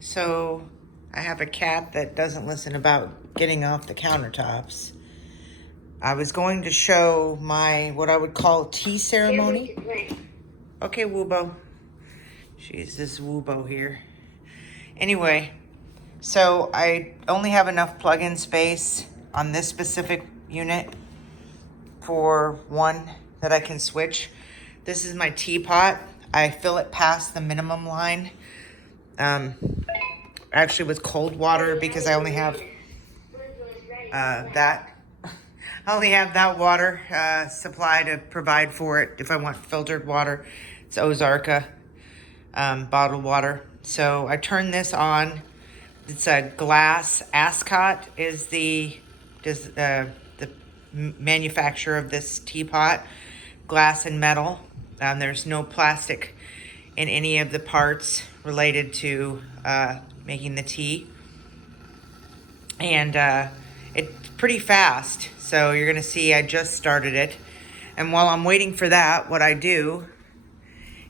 So I have a cat that doesn't listen about getting off the countertops. I was going to show my, what I would call tea ceremony. Okay, Woobo. She's this Woobo here. Anyway, so I only have enough plug-in space on this specific unit for one that I can switch. This is my teapot. I fill it past the minimum line. Actually with cold water because I only have that. I only have that water supply to provide for it. If I want filtered water, it's Ozarka bottled water. So I turn this on. It's a glass. Ascot is the manufacturer of this teapot. Glass and metal. There's no plastic in any of the parts related to making the tea. And it's pretty fast. So you're gonna see I just started it. And while I'm waiting for that, what I do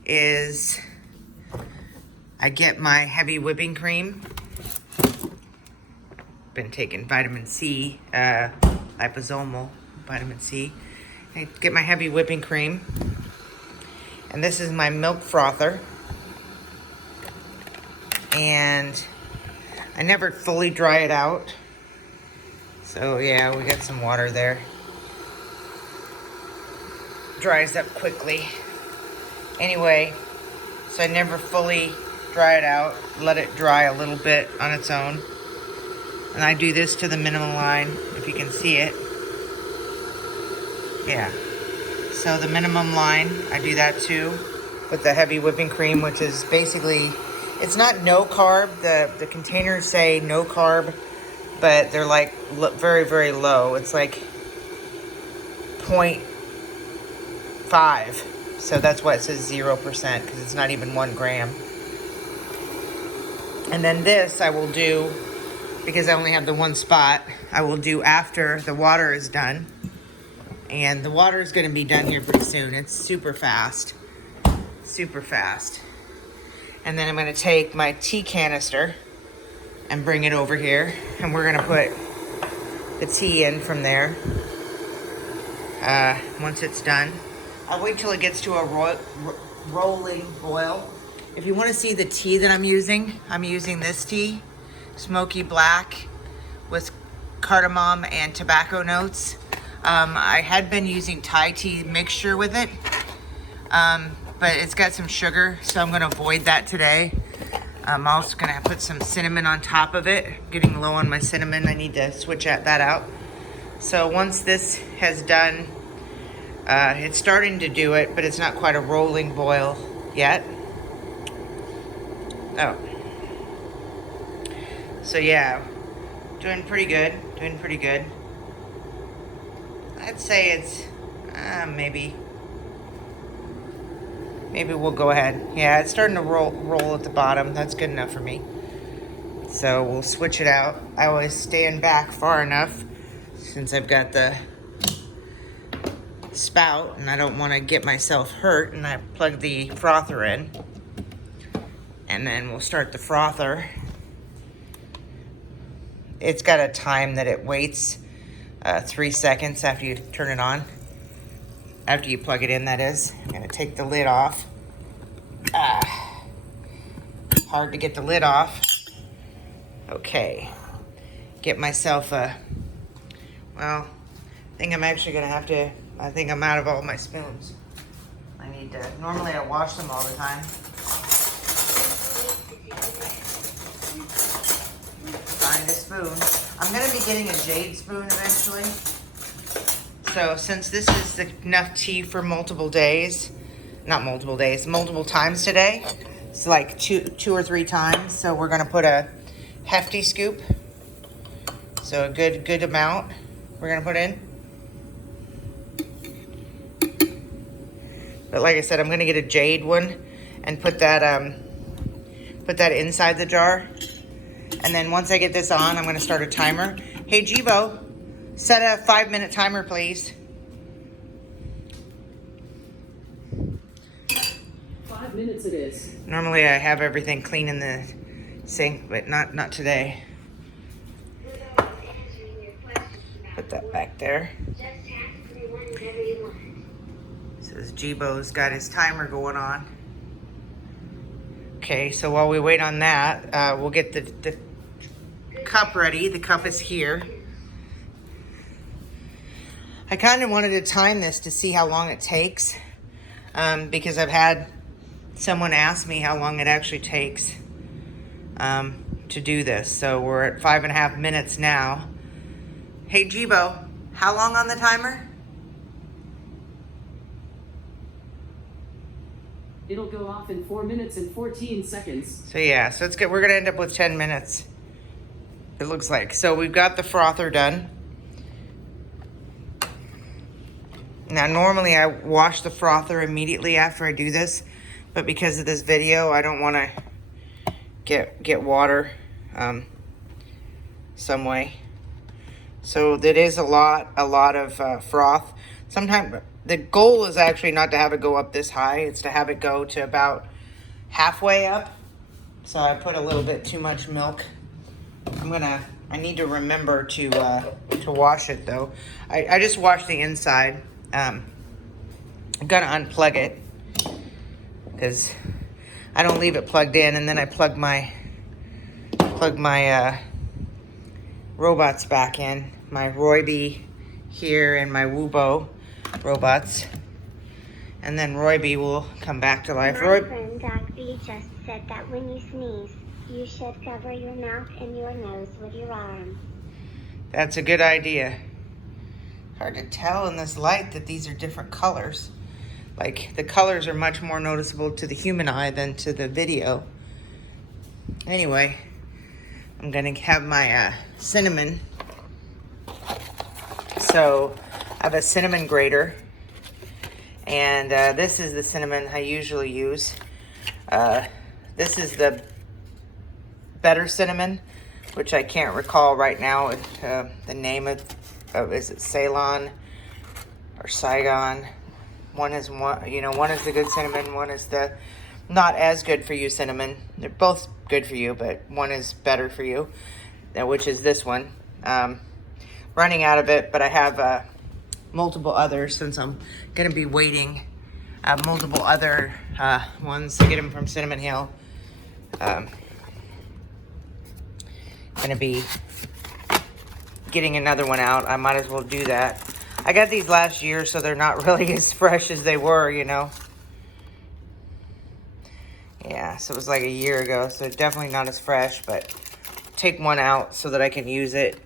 is I get my heavy whipping cream. Been taking vitamin C, liposomal vitamin C. I get my heavy whipping cream. And this is my milk frother. And I never fully dry it out. So yeah, we got some water there. Dries up quickly. Anyway, so I never fully dry it out. Let it dry a little bit on its own. And I do this to the minimum line, if you can see it. Yeah. So the minimum line, I do that too with the heavy whipping cream, which is basically, it's not no carb. The containers say no carb, but they're like very, very low. It's like 0.5. So that's why it says 0%, because it's not even 1 gram. And then this I will do, because I only have the one spot, I will do after the water is done. And the water is going to be done here pretty soon. It's super fast. Super fast. And then I'm going to take my tea canister and bring it over here. And we're going to put the tea in from there. Once it's done. I'll wait till it gets to a rolling boil. If you want to see the tea that I'm using this tea. Smoky black with cardamom and tobacco notes. I had been using Thai tea mixture with it, but it's got some sugar, so I'm going to avoid that today. I'm also going to put some cinnamon on top of it. Getting low on my cinnamon, I need to switch that out. So once this has done, it's starting to do it, but it's not quite a rolling boil yet. Oh. So yeah, doing pretty good, I'd say it's, maybe we'll go ahead. Yeah, it's starting to roll at the bottom. That's good enough for me. So we'll switch it out. I always stand back far enough since I've got the spout and I don't want to get myself hurt, and I plug the frother in. And then we'll start the frother. It's got a time that it waits 3 seconds after you turn it on. After you plug it in, that is. I'm gonna take the lid off. Hard to get the lid off. Okay. Get myself a, well, I think I'm actually gonna have to, I think I'm out of all my spoons. I need to, normally I wash them all the time. Find a spoon. I'm gonna be getting a jade spoon eventually. So since this is enough tea for multiple days, not multiple days, multiple times today, it's like two or three times. So we're gonna put a hefty scoop. So a good amount we're gonna put in. But like I said, I'm gonna get a jade one and put that inside the jar. And then once I get this on, I'm gonna start a timer. Hey Jibo, set a 5-minute timer, please. 5 minutes it is. Normally I have everything clean in the sink, but not today. Put that back there. Says Jibo's got his timer going on. Okay, so while we wait on that, we'll get the cup ready. The cup is here. I kind of wanted to time this to see how long it takes, because I've had someone ask me how long it actually takes to do this. So we're at 5.5 minutes now. Hey Jibo, how long on the timer? It'll go off in 4 minutes and 14 seconds. So yeah, so it's good. We're gonna end up with 10 minutes. It looks like. So we've got the frother done. Now normally I wash the frother immediately after I do this, but because of this video, I don't want to get water some way. So that is a lot of froth. Sometimes the goal is actually not to have it go up this high. It's to have it go to about halfway up. So I put a little bit too much milk. I need to remember to wash it though. I just washed the inside. I'm gonna unplug it because I don't leave it plugged in, and then I plug my robots back in, my Royby here and my Wubo robots, and then Royby will come back to life. My friend Dog B just said that when you sneeze, you should cover your mouth and your nose with your arm. That's a good idea. Hard to tell in this light that these are different colors. Like, the colors are much more noticeable to the human eye than to the video. Anyway, I'm gonna have my cinnamon. So I have a cinnamon grater, and this is the cinnamon I usually use. This is the better cinnamon, which I can't recall right now the name of is it Ceylon or Saigon? One is the good cinnamon, one is the not as good for you cinnamon. They're both good for you, but one is better for you, which is this one. Running out of it, but I have multiple others since I'm gonna be waiting. Multiple other ones to get them from Cinnamon Hill. Gonna be getting another one out. I might as well do that. I got these last year, so they're not really as fresh as they were, you know. Yeah, so it was like a year ago, so definitely not as fresh, but take one out so that I can use it.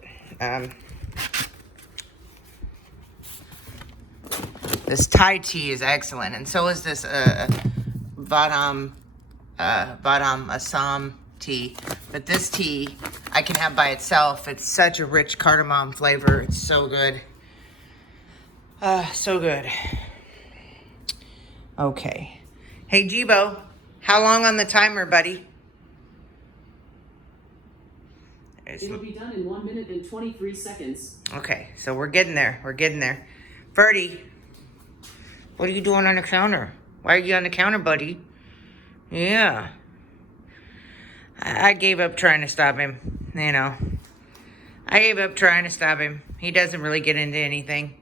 This Thai tea is excellent, and so is this Vadham Assam tea. But this tea I can have by itself. It's such a rich cardamom flavor. It's so good. So good. Okay. Hey, Jibo, how long on the timer, buddy? It'll be done in 1 minute and 23 seconds. Okay, so we're getting there. We're getting there. Birdie, what are you doing on the counter? Why are you on the counter, buddy? Yeah. I gave up trying to stop him, you know. I gave up trying to stop him. He doesn't really get into anything.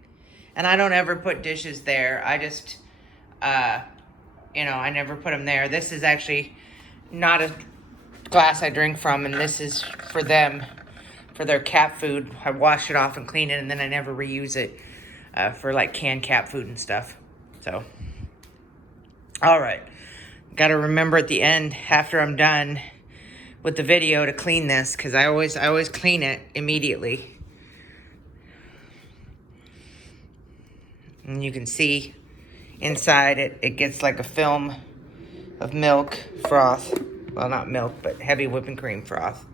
And I don't ever put dishes there. I just, I never put them there. This is actually not a glass I drink from, and this is for them, for their cat food. I wash it off and clean it, and then I never reuse it for like canned cat food and stuff. So, all right. Got to remember at the end, after I'm done with the video, to clean this, because I always clean it immediately. And you can see inside it gets like a film of milk froth. Well, not milk, but heavy whipping cream froth.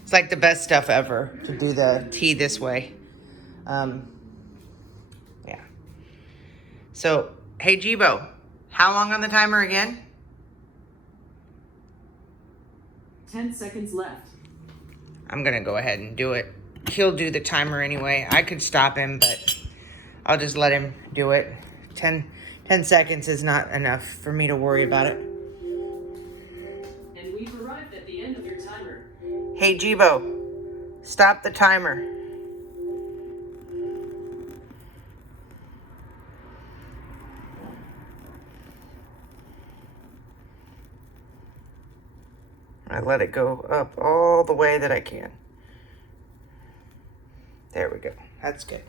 It's like the best stuff ever to do the tea this way. Yeah. So, hey Jibo, how long on the timer again? 10 seconds left. I'm gonna go ahead and do it. He'll do the timer anyway. I could stop him, but I'll just let him do it. 10 seconds is not enough for me to worry about it. And we've arrived at Hey, Jibo, stop the timer. I let it go up all the way that I can. There we go. That's good.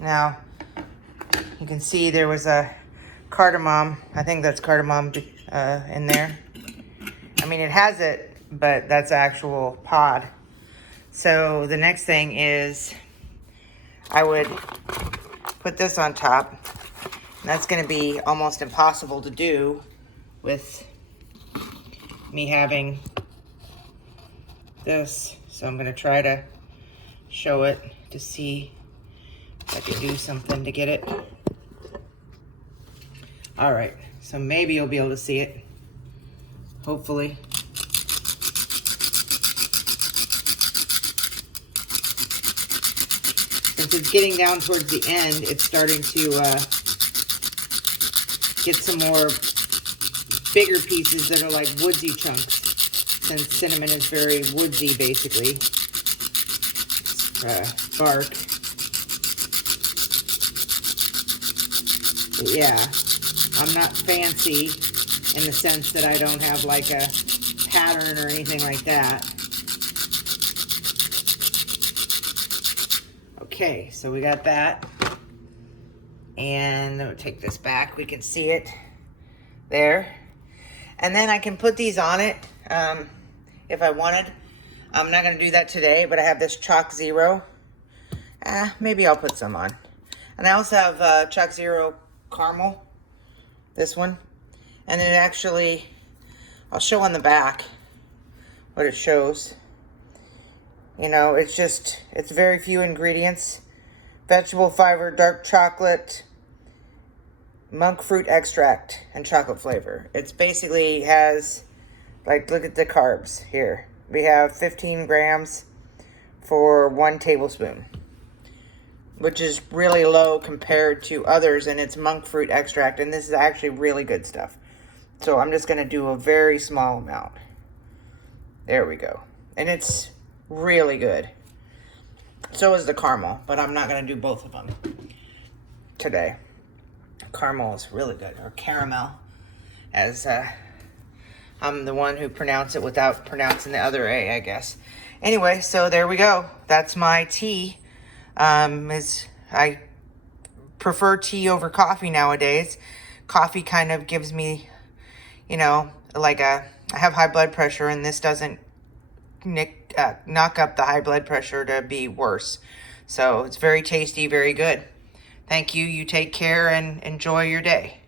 Now, you can see there was a cardamom. I think that's cardamom in there. I mean, it has it, but that's actual pod. So the next thing is I would put this on top. And that's going to be almost impossible to do with me having this. So I'm going to try to show it to see if I can do something to get it. All right, so maybe you'll be able to see it, hopefully. Since it's getting down towards the end, it's starting to get some more bigger pieces that are like woodsy chunks, since cinnamon is very woodsy, basically. Bark. But yeah, I'm not fancy in the sense that I don't have like a pattern or anything like that. Okay, so we got that. And I'll take this back. We can see it there. And then I can put these on it if I wanted. I'm not going to do that today, but I have this ChocZero. Maybe I'll put some on. And I also have ChocZero Caramel, this one. And it actually, I'll show on the back what it shows. You know, it's very few ingredients. Vegetable fiber, dark chocolate, monk fruit extract, and chocolate flavor. It's basically has, like, look at the carbs here. We have 15 grams for 1 tablespoon, which is really low compared to others, and it's monk fruit extract, and this is actually really good stuff. So I'm just gonna do a very small amount. There we go. And it's really good. So is the caramel, but I'm not gonna do both of them today. Caramel is really good, or caramel, as I'm the one who pronounced it without pronouncing the other A, I guess. Anyway, so there we go. That's my tea. I prefer tea over coffee nowadays. Coffee kind of gives me, you know, like I have high blood pressure, and this doesn't knock up the high blood pressure to be worse. So it's very tasty, very good. Thank you. You take care and enjoy your day.